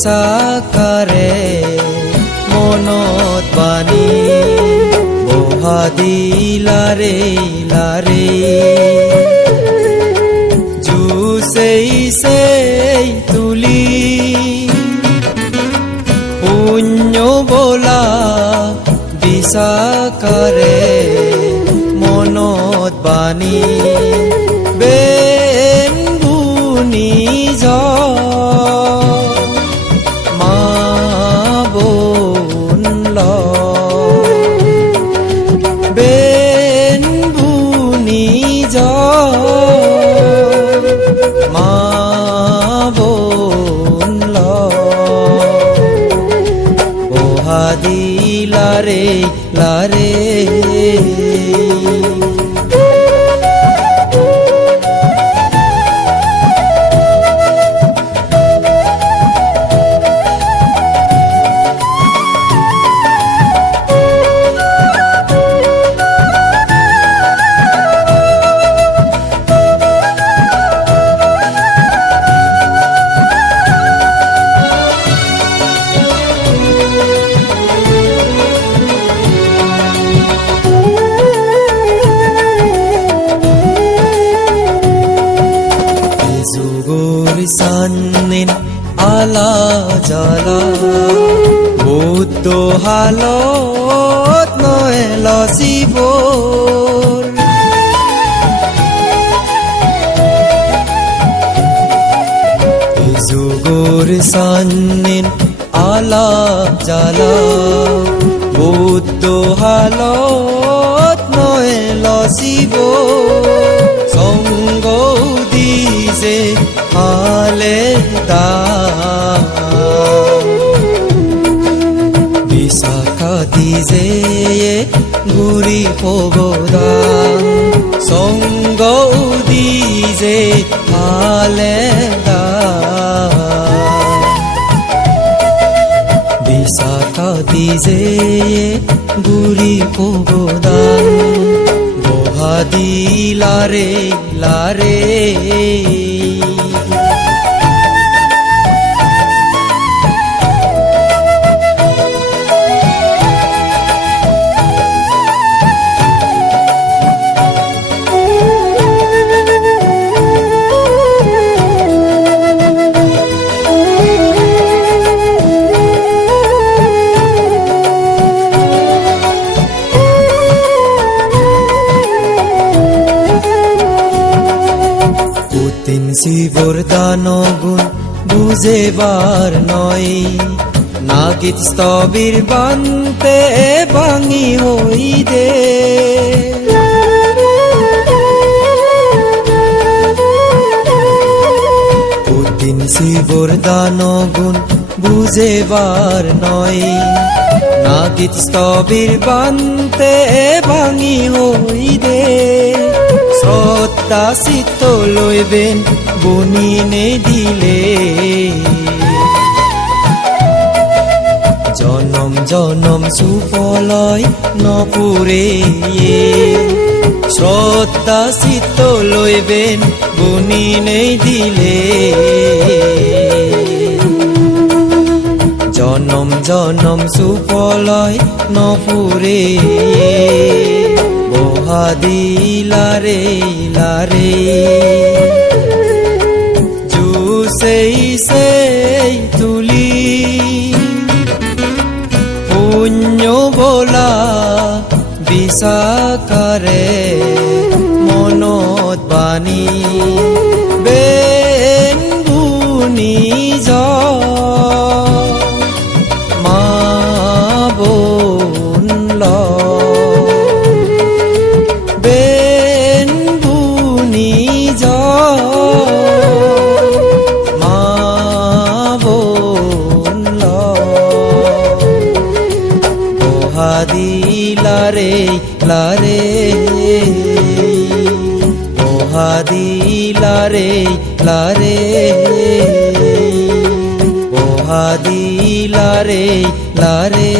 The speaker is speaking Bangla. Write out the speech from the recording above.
বিচাকাৰে মনত বানি বহা দিলাৰে লাৰে জুচেই তুলি পুণ্য বোলা বিচাকাৰে মনত বানি বেন বুনি লারে লারে sanin ala jala buddh halot noe losibor jugur sanin ala jala buddh halot noe losibor songo dije hale da bisaka dije guri pogodan songo dije hale da bisaka dije guri pogodan boha dilare lare শিবর দানগুণ বুঝেবার নয় নাগিত স্তবীর বান্তে ভাঙি হই দে পুতিন শিবর দানগুণ বুঝেবার নয় নাগিত স্তবীর বান্তে ভাঙি হই দে শ্রদ্ধা চিত্ত লইবেন বনিনে দিলে জনম জনম সুফলয় নপুরে শ্রদ্ধা চিত্ত লইবেন বনিনে দিলে জনম জনম সুফলয় নপুরে বহা দিলারে লারে জুচেই তুলি পুণ্য বোলা বিচাকাৰে মনত বানি বেন বুনি লারে লারে বহা দিলারে লারে বহা দিলারে লারে